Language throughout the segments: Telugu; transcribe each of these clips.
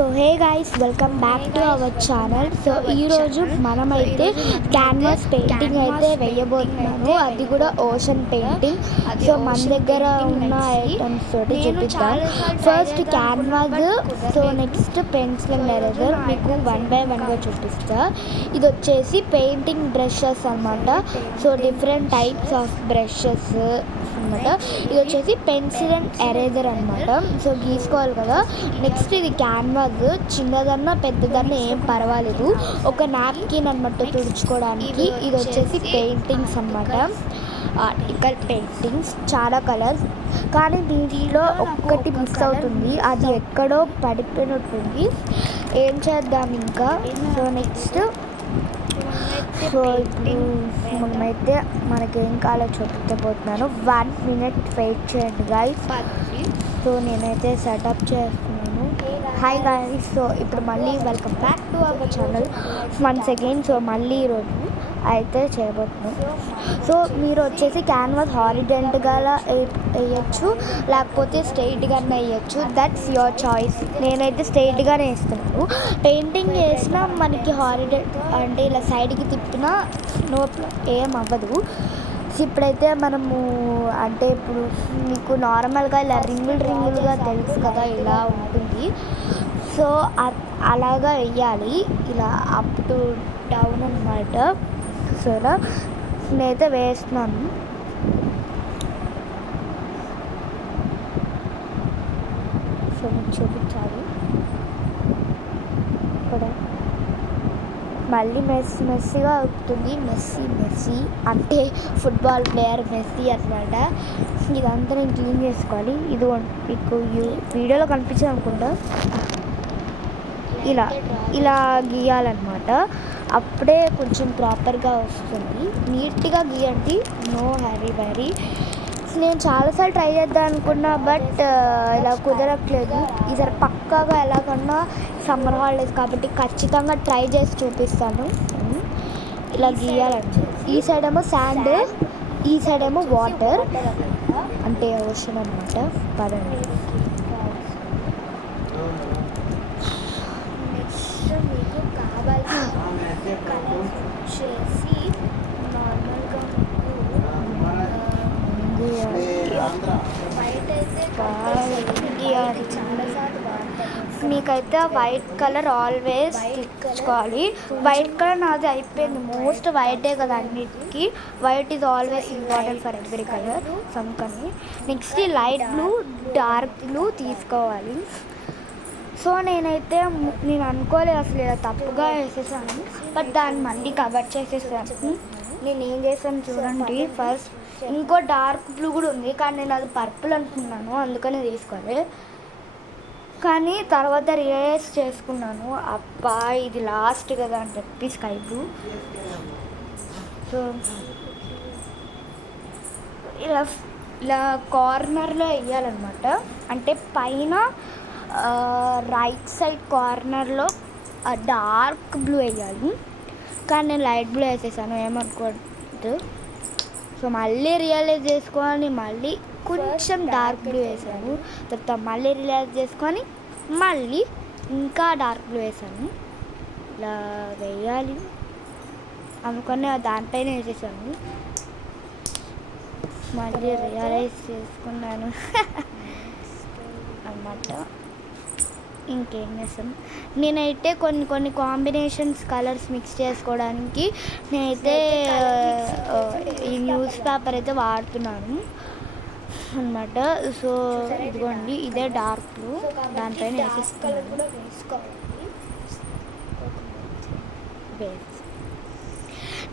So hey guys, welcome back to our channel. So ఈరోజు మనమైతే క్యాన్వాస్ పెయింటింగ్ అయితే వేయబోతున్నాము, అది కూడా ఓషన్ పెయింటింగ్. సో మన దగ్గర ఉన్న ఐటమ్స్ తోటి చూపిద్దాం. First canvas, so next pencil and eraser. మీకు వన్ బై వన్గా చూపిస్తా. ఇది వచ్చేసి పెయింటింగ్ బ్రషెస్ అనమాట. So different types of brushes అనమాట. ఇది వచ్చేసి పెన్సిల్ అండ్ ఎరేజర్ అనమాట. సో గీసుకోవాలి కదా. నెక్స్ట్ ఇది క్యాన్వాస్, చిన్నదన్నా పెద్దదన్నా ఏం పర్వాలేదు, ఒక నాప్కిన్ అనమాట తుడుచుకోవడానికి. ఇది వచ్చేసి పెయింటింగ్స్ అనమాట, ఆర్టికల్ పెయింటింగ్స్, చాలా కలర్స్. కానీ దీంట్లో ఒక్కటి మిక్స్ అవుతుంది, అది ఎక్కడో పడిపోయినట్టుంది. ఏం చేద్దాం ఇంకా. సో నెక్స్ట్ సో ఇప్పుడు మనమైతే మనకేం కావాలో చూపించబోతున్నాను. 1 minute వెయిట్ చేయండి గైస్. సో నేనైతే సెటప్ చేస్తున్నాను. హాయ్ గైస్, సో ఇప్పుడు మళ్ళీ welcome back to our channel once again. So మళ్ళీ ఈరోజు అయితే చేయబోతున్నాం. సో మీరు వచ్చేసి క్యాన్వాస్ హారిజెంట్గా వేయచ్చు, లేకపోతే స్ట్రైట్గానే వేయచ్చు. That's your choice. నేనైతే స్ట్రైట్గానే వేస్తున్నాను. పెయింటింగ్ వేసినా మనకి హారిజెంట్ అంటే ఇలా సైడ్కి తిప్పినా నో ఏం అవ్వదు. ఇప్పుడైతే మనము అంటే ఇప్పుడు మీకు నార్మల్గా ఇలా రింగులుగా తెలుసు కదా, ఇలా ఉంటుంది. సో అలాగా వేయాలి, ఇలా అప్ టు డౌన్ అన్నమాట. సో ఇలా నేనైతే వేస్తున్నాను. సో మీకు చూపించాలి. ఇక్కడ మళ్ళీ మెస్సీగా అవుతుంది. మెస్సీ అంటే ఫుట్బాల్ ప్లేయర్ మెస్సీ అనమాట. ఇదంతా నేను క్లీన్ చేసుకోవాలి. ఇది మీకు వీడియోలో కనిపించింది అనుకుంటా. ఇలా గీయాలన్నమాట, అప్పుడే కొంచెం ప్రాపర్గా వస్తుంది. నీట్గా గీయండి, నో హరీ. నేను చాలాసార్లు ట్రై చేద్దాం అనుకున్నా, బట్ ఇలా కుదరట్లేదు. ఈసారి పక్కాగా ఎలాగన్నా సమ్మర్ హాలిడేస్ కాబట్టి ఖచ్చితంగా ట్రై చేసి చూపిస్తాను. ఇలా గీయాలంటే ఈ సైడ్ ఏమో శాండ్, ఈ సైడ్ ఏమో వాటర్ అంటే ఓషన్ అనమాట. పదండి. నెక్స్ట్ మీకు కావాల్సిన కలర్స్ వచ్చేసి నార్మల్గా వైట్ అయితే మీకైతే వైట్ కలర్ ఆల్వేస్ తెచ్చుకోవాలి. వైట్ కలర్ నాది అయిపోయింది, మోస్ట్ వైటే కదా అన్నిటికీ. White is always important for every colour సంకని. Next light blue, dark blue తీసుకోవాలి. సో నేను అనుకోలేదు అసలు ఇలా తప్పుగా వేసేసాను, బట్ దాన్ని మళ్ళీ కవర్ చేసేసాను. నేను ఏం చేశాను చూడండి. ఫస్ట్ ఇంకో డార్క్ బ్లూ కూడా ఉంది, కానీ నేను అది పర్పుల్ అనుకున్నాను, అందుకని తీసుకోవాలి. కానీ తర్వాత రియలైజ్ చేసుకున్నాను, అబ్బా ఇది లాస్ట్ కదా అని చెప్పి స్కై బ్లూ. సో ఇలా కార్నర్లో వేయాలన్నమాట. అంటే పైన రైట్ సైడ్ కార్నర్లో డార్క్ బ్లూ వేయాలి, కానీ నేను లైట్ బ్లూ వేసేసాను, ఏమనుకోవద్దు. సో మళ్ళీ రియలైజ్ చేసుకొని మళ్ళీ కొంచెం డార్క్ బ్లూ వేసాను. తర్వాత మళ్ళీ రియలైజ్ చేసుకొని మళ్ళీ ఇంకా డార్క్ బ్లూ వేసాను. ఇలా వేయాలి అనుకుని దానిపైన వేసేసాను. మళ్ళీ రియలైజ్ చేసుకున్నాను అన్నమాట. ఇంకేం చేస్తాను, నేనైతే కొన్ని కాంబినేషన్స్ కలర్స్ మిక్స్ చేసుకోవడానికి నేనైతే ఈ న్యూస్ పేపర్ అయితే వాడుతున్నాను అన్నమాట. సో ఇదిగోండి, ఇదే డార్క్ బ్లూ, దానిపైన వేసేస్తున్నాను.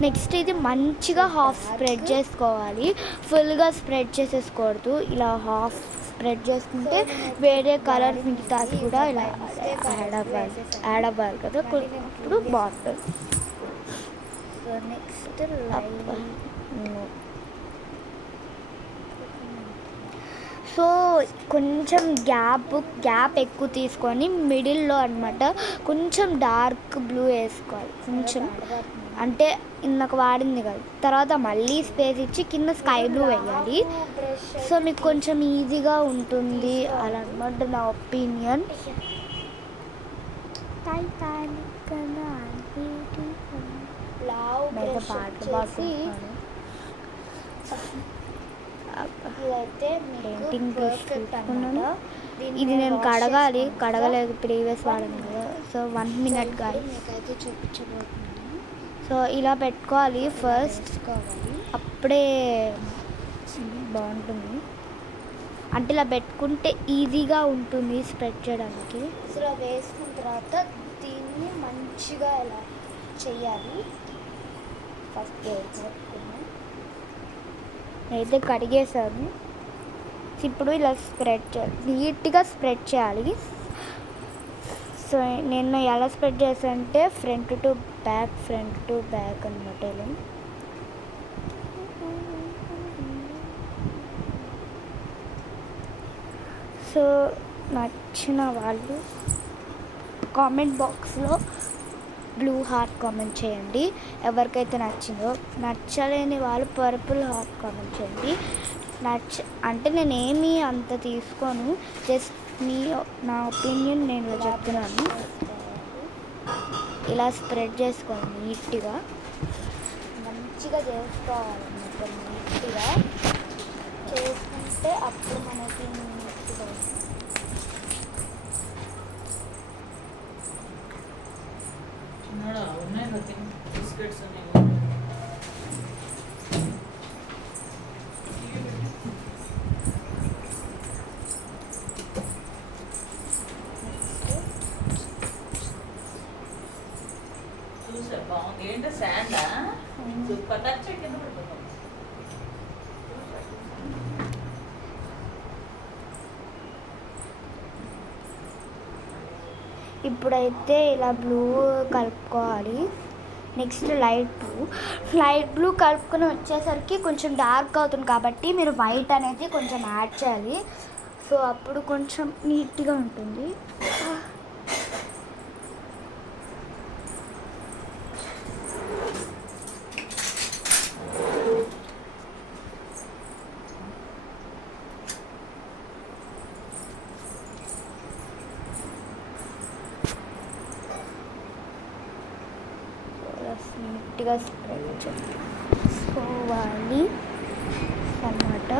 నెక్స్ట్ ఇది మంచిగా హాఫ్ స్ప్రెడ్ చేసుకోవాలి, ఫుల్గా స్ప్రెడ్ చేసేసుకోవద్దు. ఇలా హాఫ్ స్ప్రెడ్ చేసుకుంటే వేరే కలర్ మిగతాది కూడా ఇలా యాడ్ అవ్వాలి కదా, ఇప్పుడు బాగుంటుంది. సో నెక్స్ట్ సో కొంచెం గ్యాప్ ఎక్కువ తీసుకొని మిడిల్లో అనమాట కొంచెం డార్క్ బ్లూ వేసుకోవాలి. కొంచెం అంటే ఇందాక వాడింది కదా, తర్వాత మళ్ళీ స్పేస్ ఇచ్చి కింద స్కై బ్లూ వేయాలి. సో మీకు కొంచెం ఈజీగా ఉంటుంది అలా అనమాట, నా ఒపీనియన్. టైటానిక్ కన్నా లావ్ బ్రష్ వచ్చేసి ఇదైతే పెయింటింగ్ బ్రష్ తీసుకున్నాను. ఇది నేను కడగలేదు ప్రీవియస్ వాడను కదా. సో 1 minute గాయస్ మీకైతే చూపించబోతున్నాను. సో ఇలా పెట్టుకోవాలి ఫస్ట్, అప్పుడే బాగుంటుంది. అంటే ఇలా పెట్టుకుంటే ఈజీగా ఉంటుంది స్ప్రెడ్ చేయడానికి. సో ఇలా వేసుకున్న తర్వాత దీన్ని మంచిగా ఇలా చేయాలి. ఫస్ట్ పెట్టుకున్నాను, అయితే కడిగేసాను. ఇప్పుడు ఇలా స్ప్రెడ్ చేయాలి, నీట్గా స్ప్రెడ్ చేయాలి. సో నేను ఎలా స్ప్రెడ్ చేశానంటే ఫ్రంట్ టు బ్యాక్ అనమాట. ఇలా సో నచ్చిన వాళ్ళు కామెంట్ బాక్స్లో బ్లూ హార్ట్ కామెంట్ చేయండి ఎవరికైతే నచ్చిందో. నచ్చలేని వాళ్ళు పర్పుల్ హార్ట్ కామెంట్ చేయండి. అంటే నేనేమి అంత తీసుకోను, జస్ట్ నా ఒపీనియన్ నేను చెప్తున్నాను. ఇలా స్ప్రెడ్ చేసుకోండి, నీట్గా మంచిగా చేసుకోవాలన్నమాట. నీట్గా చేసుకుంటే అప్పుడు మనకి నీట్గా ఏంటో శాండా సూపర్ టచ్ కింద పడుతుంది. ఇప్పుడైతే ఇలా బ్లూ కలుపుకోవాలి. నెక్స్ట్ లైట్ బ్లూ కలుపుకొని వచ్చేసరికి కొంచెం డార్క్ అవుతుంది కాబట్టి మీరు వైట్ అనేది కొంచెం యాడ్ చేయాలి. సో అప్పుడు కొంచెం నీట్గా ఉంటుంది. నీట్గా స్ప్రెడ్ చేసుకోవాలి అన్నమాట.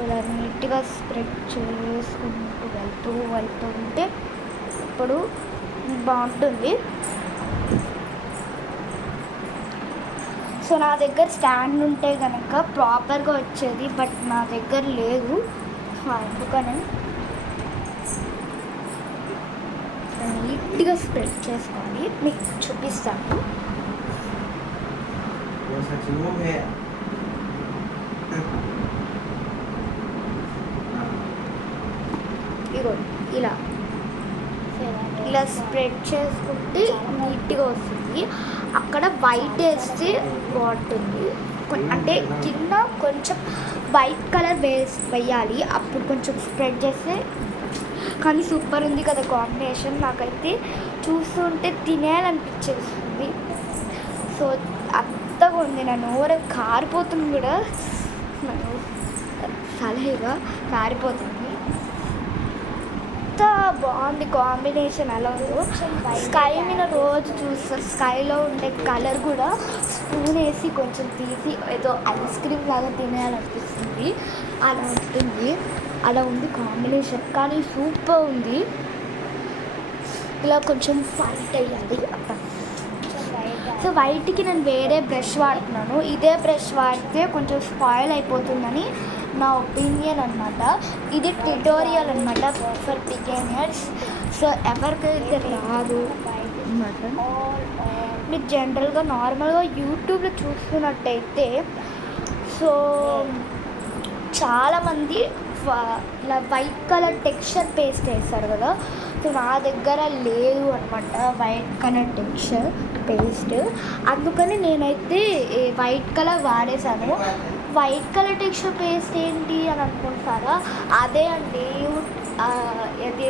ఇలా నీట్గా స్ప్రెడ్ చేసుకుంటూ వెళ్తుంటే ఇప్పుడు బాగుంటుంది. సో నా దగ్గర స్టాండ్ ఉంటే కనుక ప్రాపర్గా వచ్చేది, బట్ నా దగ్గర లేదు. అందుకని నీట్గా స్ప్రెడ్ చేసుకోవాలి. మీకు చూపిస్తాను. ఇగో ఇలా స్ప్రెడ్ చేసుకుంటే నీట్గా వస్తుంది. అక్కడ వైట్ వేస్తే బాగుంటుంది. అంటే కింద కొంచెం వైట్ కలర్ వేయాలి, అప్పుడు కొంచెం స్ప్రెడ్ చేస్తే. కానీ సూపర్ ఉంది కదా కాంబినేషన్, నాకైతే చూస్తుంటే తినేయాలనిపించేస్తుంది. సో అంతగా ఉంది, నా నోరు కారిపోతుంది కూడా, సలహేగా కారిపోతుంది. ఎంత బాగుంది కాంబినేషన్, అలా ఉందో. స్కై మీద రోజు చూస్తా, స్కైలో ఉండే కలర్ కూడా స్పూన్ వేసి కొంచెం తీసి ఏదో ఐస్ క్రీమ్ లాగా తినేయాలనిపిస్తుంది. అలా ఉంది కాంబినేషన్, కానీ సూపర్ ఉంది. ఇలా కొంచెం వైట్ అయ్యాలి. సో వైట్కి నేను వేరే బ్రష్ వాడుతున్నాను. ఇదే బ్రష్ వాడితే కొంచెం స్పాయిల్ అయిపోతుందని నా ఒపీనియన్ అనమాట. ఇది ట్యుటోరియల్ అనమాట ఫర్ బిగినర్స్. సో ఎవరికైతే రాదు అనమాట, మీరు జనరల్గా నార్మల్గా యూట్యూబ్లో చూస్తున్నట్టయితే సో చాలామంది ఇలా వైట్ కలర్ టెక్స్చర్ పేస్ట్ వేస్తారు కదా. సో నా దగ్గర లేదు అనమాట వైట్ కలర్ టెక్స్చర్ పేస్ట్, అందుకని నేనైతే వైట్ కలర్ వాడేసాను. వైట్ కలర్ టెక్స్చర్ పేస్ట్ ఏంటి అని అనుకుంటారా? అదే అండి, అది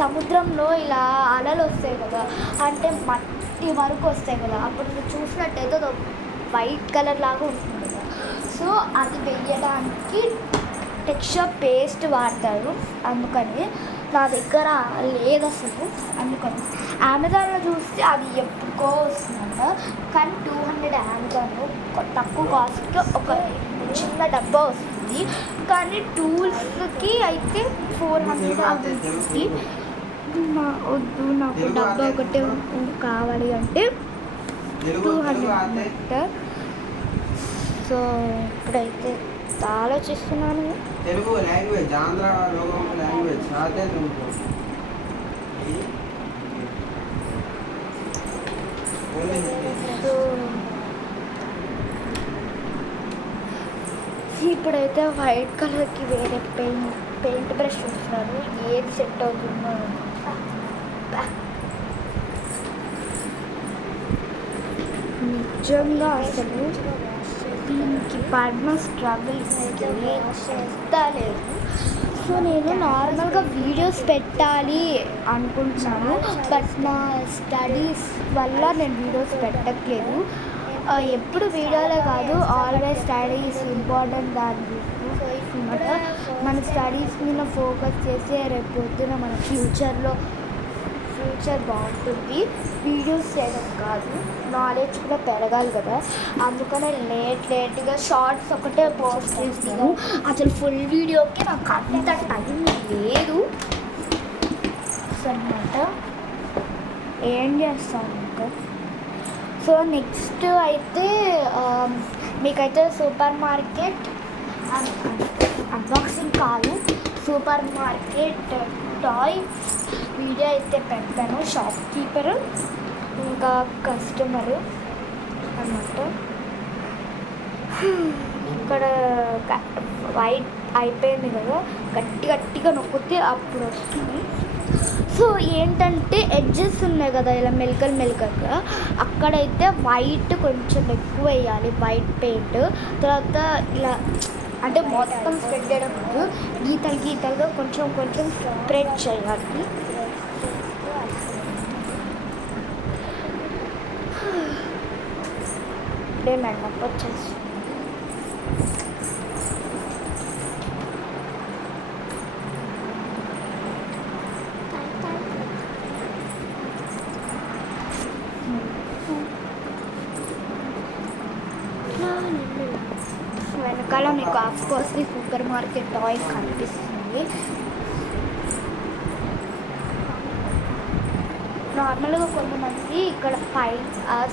సముద్రంలో ఇలా అలలు వస్తాయి కదా, అంటే మట్టి వరకు వస్తాయి కదా, అప్పుడు మీరు చూసినట్టయితే అది వైట్ కలర్ లాగా ఉంటుంది కదా. సో అది వేయడానికి టెక్స్చర్ పేస్ట్ వాడతారు. అందుకని నా దగ్గర లేదు అసలు. అందుకని అమెజాన్లో చూస్తే అది ఎప్పుడుకో వస్తుందంట, కానీ 200 అమెజాన్లో తక్కువ కాస్ట్కి ఒక చిన్న డబ్బా వస్తుంది. కానీ టూల్స్కి అయితే 400 అవుతుంది. వద్దు, నాకు డబ్బా ఒకటే కావాలి అంటే 200 అనమాట. సో ఇప్పుడైతే ఆలోచిస్తున్నాను. తెలుగు లాంగ్వేజ్, ఆంధ్ర లోకం లాంగ్వేజ్ అదే సో ఇప్పుడైతే వైట్ కలర్కి వేరే పెయింట్ బ్రష్ చూస్తున్నారు, ఏది సెట్ అవుతుందో. నిజంగా అసలు దీనికి పడిన స్ట్రగుల్ లేదు. సో నేను నార్మల్గా వీడియోస్ పెట్టాలి అనుకుంటున్నాను, బట్ నా స్టడీస్ వల్ల నేను వీడియోస్ పెట్టట్లేదు. ఎప్పుడు వీడియోలే కాదు, ఆల్వేస్ స్టడీస్ ఇంపార్టెంట్. దాని అనమాట మన స్టడీస్ మీద ఫోకస్ చేసి రేపు పొద్దున మన ఫ్యూచర్ బాగుంటుంది. వీడియోస్ చేయడం కాదు, నాలెడ్జ్ కూడా పెరగాలి కదా. అందుకనే లేట్గా షార్ట్స్ ఒకటే పోస్ట్ చేస్తాను. అసలు ఫుల్ వీడియోకి నాకు అంత టైం లేదు అన్నమాట. ఏం చేస్తాను ఇంకా. సో నెక్స్ట్ అయితే మీకైతే సూపర్ మార్కెట్ అన్బాక్సింగ్ కాదు, సూపర్ మార్కెట్ టాయ్ వీడియో అయితే పెడతాను. షాప్ కీపరు ఇంకా కస్టమరు అన్నమాట. ఇక్కడ వైట్ అయిపోయింది కదా, గట్టిగా నొక్కితే అప్పుడు వస్తుంది. సో ఏంటంటే ఎడ్జెస్ ఉన్నాయి కదా ఇలా మెలకలుగా, అక్కడైతే వైట్ కొంచెం ఎక్కువ వేయాలి, వైట్ పెయింట్. తర్వాత ఇలా అంటే మొత్తం స్ప్రెడ్ చేయడం కాదు, గీతలుగా కొంచెం స్ప్రెడ్ చేయాలి. ఇప్పుడే మెడనొప్పి వచ్చేసి వెనకాల మీకు ఆఫ్కోర్స్ సూపర్ మార్కెట్ టాయ్ కనిపిస్తుంది. నార్మల్గా కొంతమంది ఇక్కడ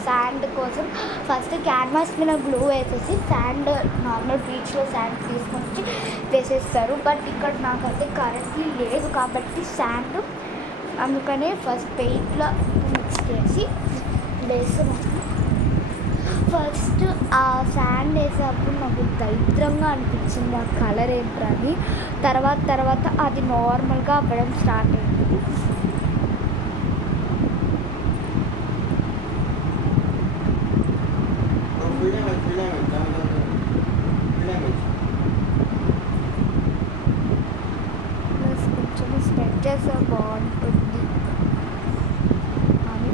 శాండ్ కోసం ఫస్ట్ క్యాన్వాస్ మీద గ్లూ వేసేసి శాండ్ నార్మల్ బీచ్లో శాండ్ తీసుకొని వచ్చి వేసేస్తారు. బట్ ఇక్కడ నాకైతే కరెంట్లీ లేదు కాబట్టి శాండ్, అందుకనే ఫస్ట్ పెయింట్లో మిక్స్ చేసి వేస్తున్నాను. ఫస్ట్ ఆ శాండ్ వేసేటప్పుడు నాకు దరిద్రంగా అనిపించింది ఆ కలర్ ఏంటని. తర్వాత అది నార్మల్గా అవ్వడం స్టార్ట్ అయింది. కొంచెం స్ప్రెడ్ చేస్తే బాగుంటుంది అని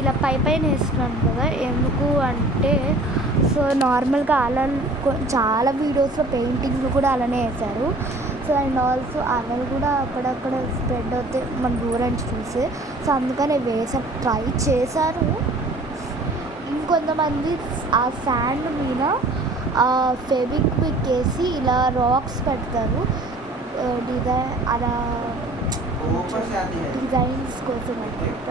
ఇలా పైన వేస్తున్నాను కదా. ఎందుకు అంటే సో నార్మల్గా అలా చాలా వీడియోస్లో పెయింటింగ్లు కూడా అలానే వేశారు. సో అండ్ ఆల్సో అలలు కూడా అక్కడక్కడ స్ప్రెడ్ అవుతాయి మన దూరం చూసి. సో అందుకని ట్రై చేశారు. ఇంకొంతమంది ఆ శాండ్ మీద ఫెవిక్విక్ వేసి ఇలా రాక్స్ పెడతారు డిజైన్, అలా డిజైన్స్ కోసం అనమాట.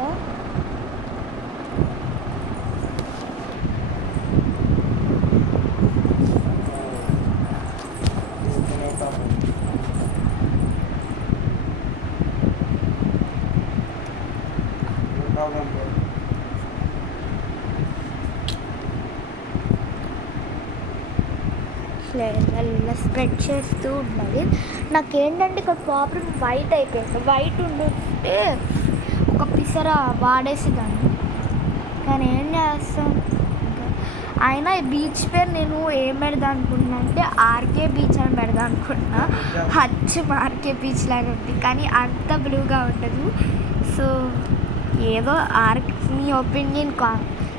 ఇలా స్ప్రెడ్ చేస్తూ ఉండాలి. నాకేంటంటే ఇక్కడ ప్రాబ్లం వైట్ అయిపోయింది. వైట్ ఉంటే ఒక పిసర వాడేసేదాన్ని, కానీ ఏం చేస్తాం. అయినా ఈ బీచ్ పేరు నేను ఏం పెడదాం అనుకుంటున్నా అంటే ఆర్కే బీచ్ అని పెడదాం అనుకుంటున్నా. ఆర్కే బీచ్ లాగా ఉంది కానీ అంత బ్లూగా ఉండదు. సో ఏదో మీ ఒపీనియన్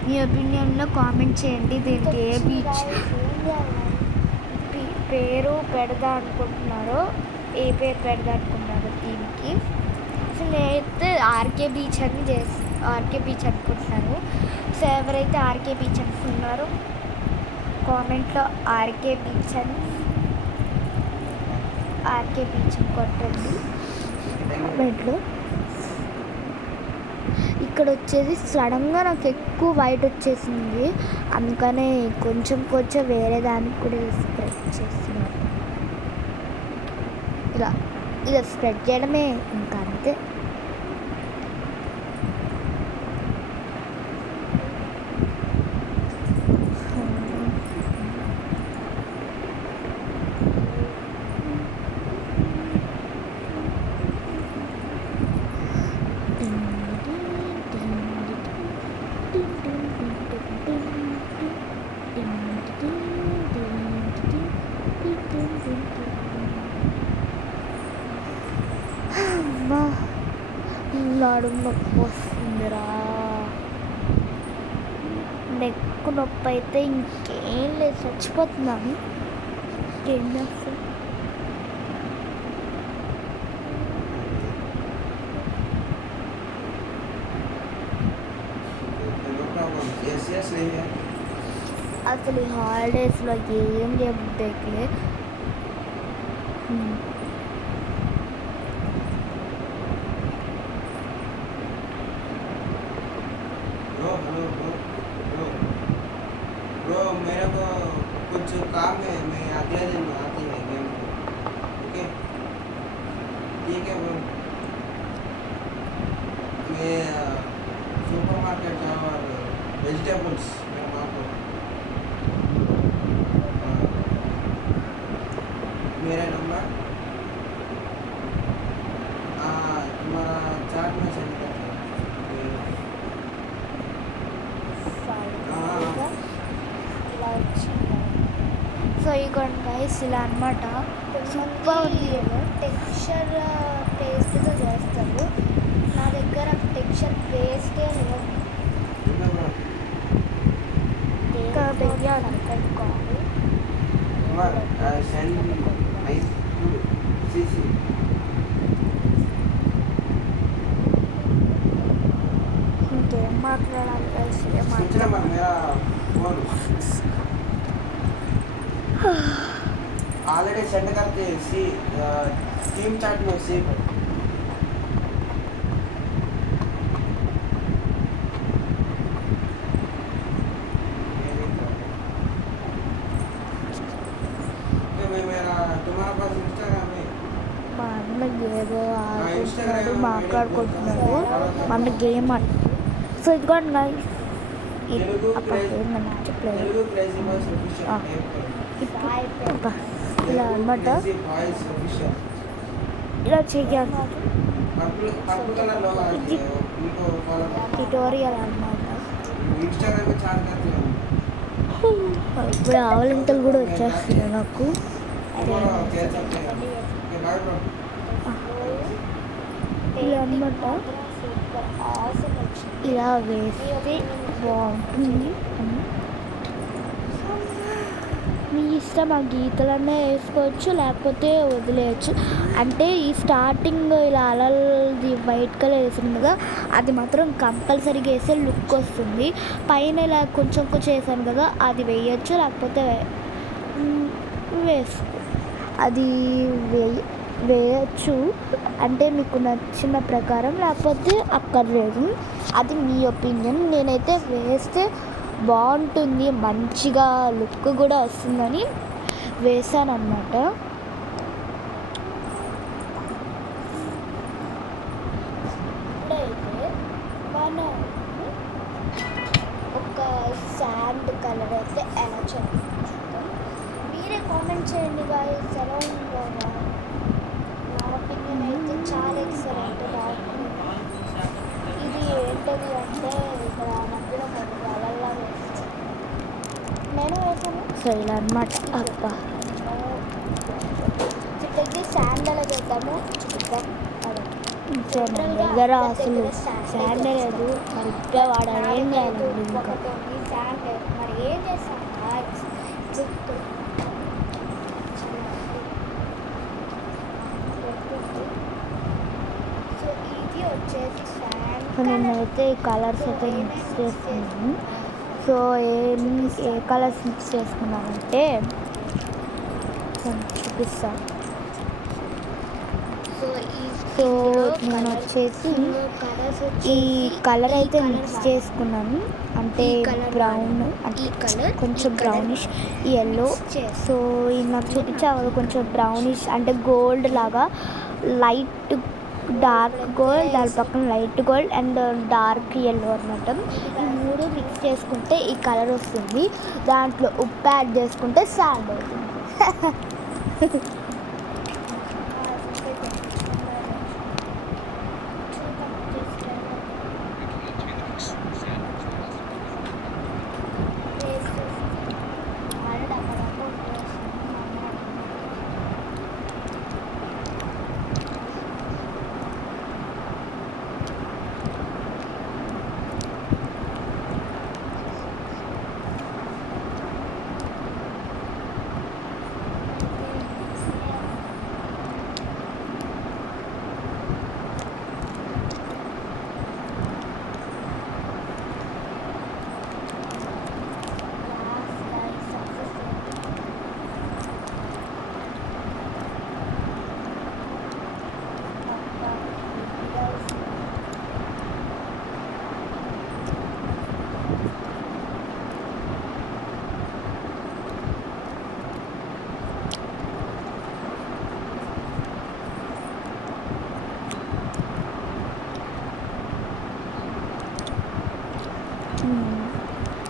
మీ ఒపీనియన్లో కామెంట్ చేయండి. దీనికి ఏ బీచ్ పేరు పెడదా అనుకుంటున్నారో, ఏ పేరు పెడదా అనుకుంటున్నారో దీనికి. సో నేనైతే ఆర్కే బీచ్ అనుకుంటున్నాను. సో ఎవరైతే ఆర్కే బీచ్ అనుకున్నారో కామెంట్లో ఆర్కే బీచ్ అని కొట్టండి కామెంట్లో. ఇక్కడ వచ్చేసి సడన్గా నాకు ఎక్కువ వైట్ వచ్చేసింది, అందుకనే కొంచెం వేరే దానికి కూడా స్ప్రెడ్ చేస్తున్నాను. ఇలా స్ప్రెడ్ చేయడమే, ఇంకా అంతే. నడుము నొప్పి వస్తుందిరా. నెక్కు నొప్పి అయితే ఇంకేం లేదు, చచ్చిపోతున్నాను. ఏం చేస్తాను? అసలు ఈ హాలిడేస్లో ఏం చేయబుద్ధిలే. ब्रो मेरे को कुछ काम है, मैं अगले दिन आती है गेम को. ओके ठीक है ब्रो. मैं सुपर मार्केट जाऊँ और वेजिटेबल्स मैं वहाँ को. मेरा नंबर तुम्हारा चार्ट में सेंड कर. సో ఇగోండి గైస్, ఇలా అనమాట. సూపర్ ఉంది కదా. టెక్స్చర్ పేస్ట్తో చేస్తారు. నా దగ్గర టెక్స్చర్ పేస్టే లేదు. పెట్టుకోవాలి. ఇంకేం మాట్లాడాలి గైస్? ऑलरेडी सेंड करके सी टीम चैट में सेव है. मेरा तुम्हारे पास इंस्टाग्राम है? మా అన్న ఏదో ఆడుకుంటున్నాడు, మాట్లాడుకుంటున్నాడు. మా అన్న గేమ్ ఆడుతుంది. సో ఇదిగోండి గైస్, ఇలా అనమాట. ఇలా చెయ్యాలి. ట్యుటోరియల్ అనమాట. ఇప్పుడు ఆవలింతలు కూడా వచ్చేస్తున్నాయి నాకు. ఇలా అనమాట. ఇలా వేస్తే బాగుంటుంది. మీ ఇష్టం, ఆ గీతలన్నీ వేసుకోవచ్చు, లేకపోతే వదిలేయచ్చు. అంటే ఈ స్టార్టింగ్ ఇలా అలది వైట్ కలర్ వేసింది కదా, అది మాత్రం కంపల్సరీగా వేస్తే లుక్ వస్తుంది. పైన ఇలా కొంచెం వేసాను కదా, అది వేయచ్చు, లేకపోతే అది వేయచ్చు. అంటే మీకు నచ్చిన ప్రకారం, లేకపోతే అక్కర్లేదు. అది మీ ఒపీనియన్. నేనైతే వేస్తే బాగుంటుంది, మంచిగా లుక్ కూడా వస్తుందని వేసాను అన్నమాట. ఇప్పుడైతే మనం ఒక శాండ్ కలర్ అయితే ఎలా చూద్దాం. మీరే కామెంట్ చేయండి గాయ్స్, ఎలా ఉందో. నా ఒపీనియన్ అయితే చాలా ఎక్సలెంట్ బాగుంది. ఇది ఏంటది అంటే ఇక్కడ మధ్యలో కొన్ని కలర్లా వేస్తాను, నేను వేసాను. సో ఇలా అనమాట. అబ్బా, ఇప్పటికి శాండ్ అలా చేద్దాము, చూద్దాం. సో మన దగ్గర అసలు శాండ్ లేదు, సరిగ్గా వాడాలి. ఏం చేయాలండి ఇంకా? శాండ్ మరి ఏం చేస్తాం? సో ఇది వచ్చేసి శాండ్. సో నేనైతే ఈ కలర్స్ అయితే మిక్స్ చేస్తున్నాను. సో ఏ కలర్స్ మిక్స్ చేసుకున్నానంటే చూపిస్తాను. సో నేను వచ్చేసి ఈ కలర్ అయితే మిక్స్ చేసుకున్నాను. అంటే బ్రౌన్, అంటే కొంచెం బ్రౌనిష్, ఎల్లో. సో ఇది నాకు చూపించాలి, కొంచెం బ్రౌనిష్ అంటే గోల్డ్ లాగా, లైట్ డార్క్ గోల్డ్, దాని పక్కన light gold and dark yellow అనమాట. ఈ మూడు మిక్స్ చేసుకుంటే ఈ కలర్ వస్తుంది. దాంట్లో ఉప్పు యాడ్ చేసుకుంటే శాండ్ అవుతుంది.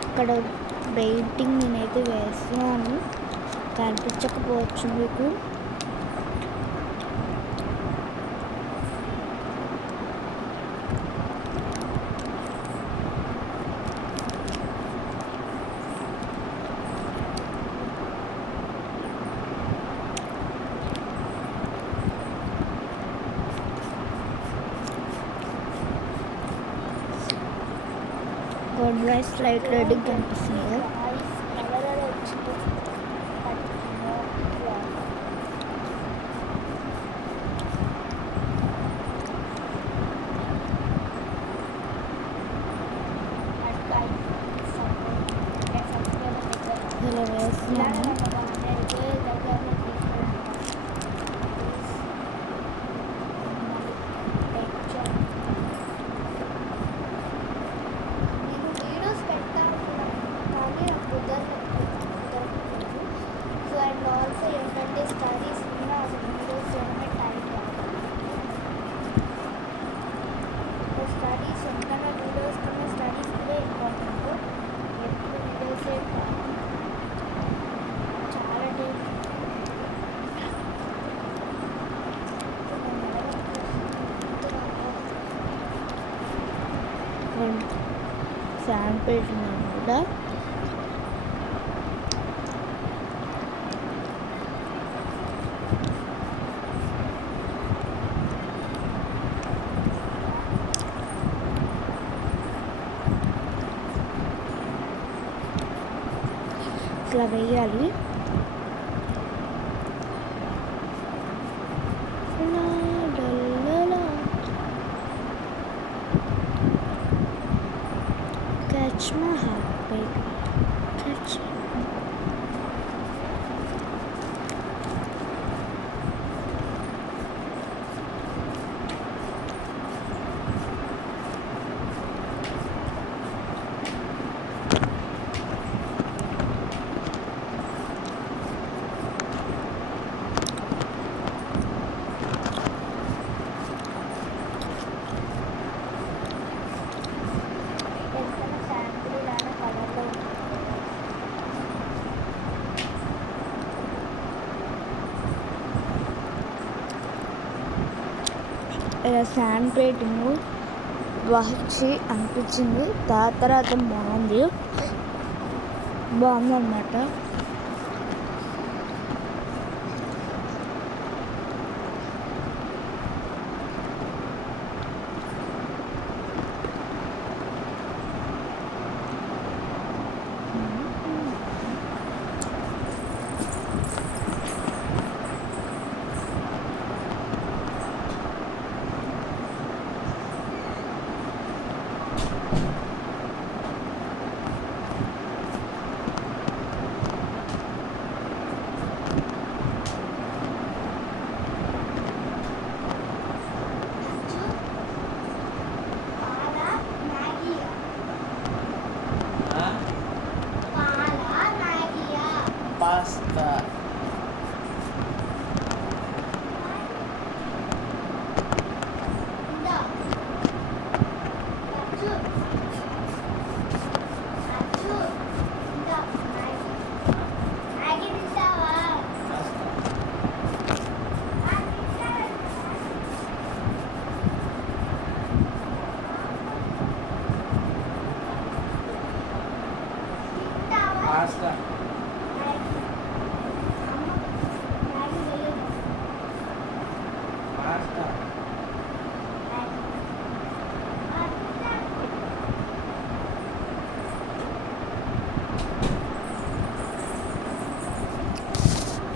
ఇక్కడ పెయింటింగ్ నేనైతే వేస్తున్నాను, కనిపించకపోవచ్చు మీకు. రైస్ లైట్ రెడ్గా కనిపిస్తుంది కదా. ఇలా వేస్తున్నాను. శాండ్ పెట్టినాను కూడా. ఇట్లా వేయాలి. Catch my heart, baby. Catch it. ఇలా శాండ్ పెయింటింగ్ వచ్చి అనిపించింది. తర్వాత బాగుందన్నమాట.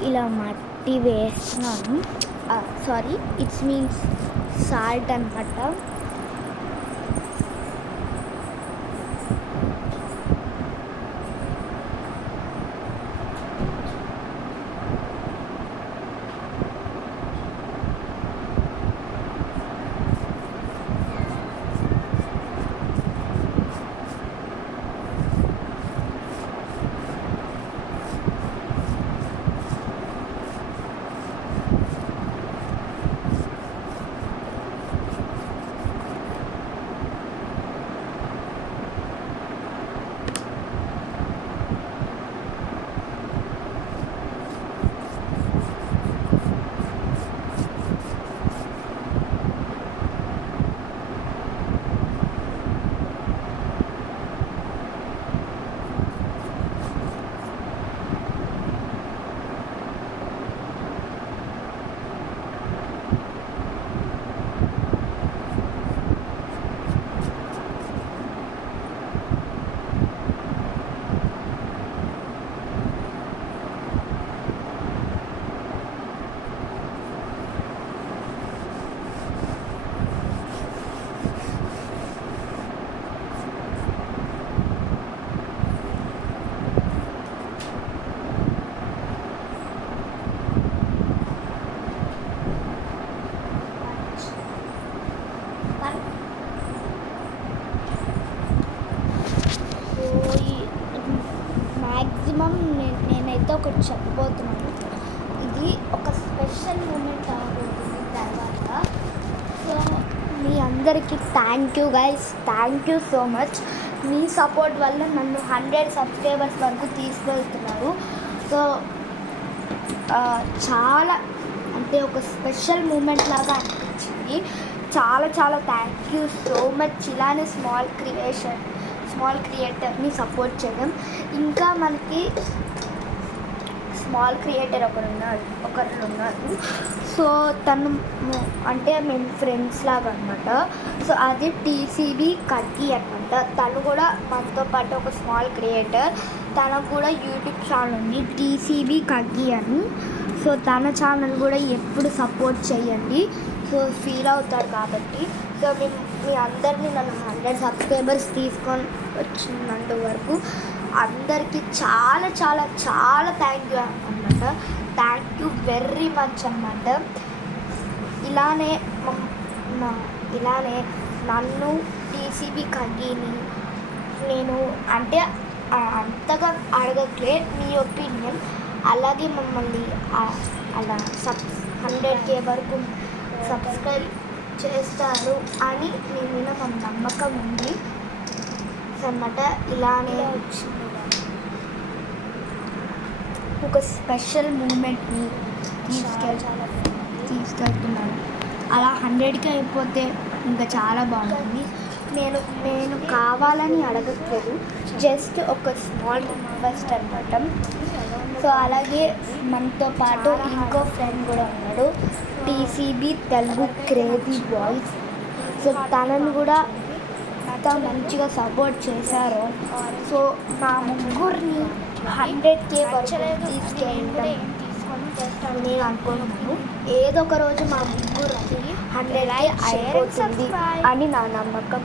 ఇలా మట్టి వేస్తున్నాను. సారీ, ఇట్స్ మీన్స్ సాల్ట్ అనమాట. మ్యాక్సిమం నేనైతే ఒకటి చెప్పబోతున్నాను. ఇది ఒక స్పెషల్ మూమెంట్ అవబోతుంది తర్వాత. సో మీ అందరికీ thank you guys, thank you so much. Me support వల్ల నన్ను 100 సబ్స్క్రైబర్స్ వరకు తీసుకెళ్తున్నారు. సో చాలా అంటే ఒక స్పెషల్ మూమెంట్ లాగా అనిపించింది. చాలా చాలా థ్యాంక్ యూ సో మచ్. ఇలానే స్మాల్ క్రియేటర్ని సపోర్ట్ చేయడం. ఇంకా మనకి స్మాల్ క్రియేటర్ ఒకరు ఉన్నారు. సో తను అంటే మేము ఫ్రెండ్స్ లాగా అనమాట. సో అది టీసీబీ కగ్గి అనమాట. తను కూడా మనతో పాటు ఒక స్మాల్ క్రియేటర్. తనకు కూడా యూట్యూబ్ ఛానల్ ఉంది, టీసీబీ కగ్గి అని. సో తన ఛానల్ కూడా ఎప్పుడు సపోర్ట్ చేయండి. సో ఫీల్ అవుతారు కాబట్టి. సో మీ అందరినీ నన్ను 100 సబ్స్క్రైబర్స్ తీసుకొని వచ్చినంత వరకు అందరికీ చాలా చాలా చాలా థ్యాంక్ యూ అన్నమాట. థ్యాంక్ యూ వెరీ మచ్ అన్నమాట. ఇలానే నన్ను టీసీబీ కగ్గిని నేను అంటే అంతగా అడగట్లే, మీ ఒపీనియన్. అలాగే మమ్మల్ని అలా 100K వరకు సబ్స్క్రైబ్ చేస్తారు అని మీ మీద మాకు నమ్మకం ఉంది అన్నమాట. ఇలానే ఒక స్పెషల్ మూమెంట్ని తీసుకెళ్తున్నాను. అలా 100K అయిపోతే ఇంకా చాలా బాగుంటుంది. నేను కావాలని అడగట్లేదు, జస్ట్ ఒక స్మాల్ రిక్వెస్ట్ అనమాట. సో అలాగే మనతో పాటు ఇంకో ఫ్రెండ్ కూడా ఉన్నాడు, TCB Telugu crazy boys. So తనను కూడా ఎంత మంచిగా సపోర్ట్ చేశారో. సో నా ముగ్గురిని 100K వరకు తీసుకెళ్ళడం నేను అనుకుంటున్నాను. ఏదో ఒక రోజు మా ముగ్గురు 100K అయిపోతుంది అని నా నమ్మకం.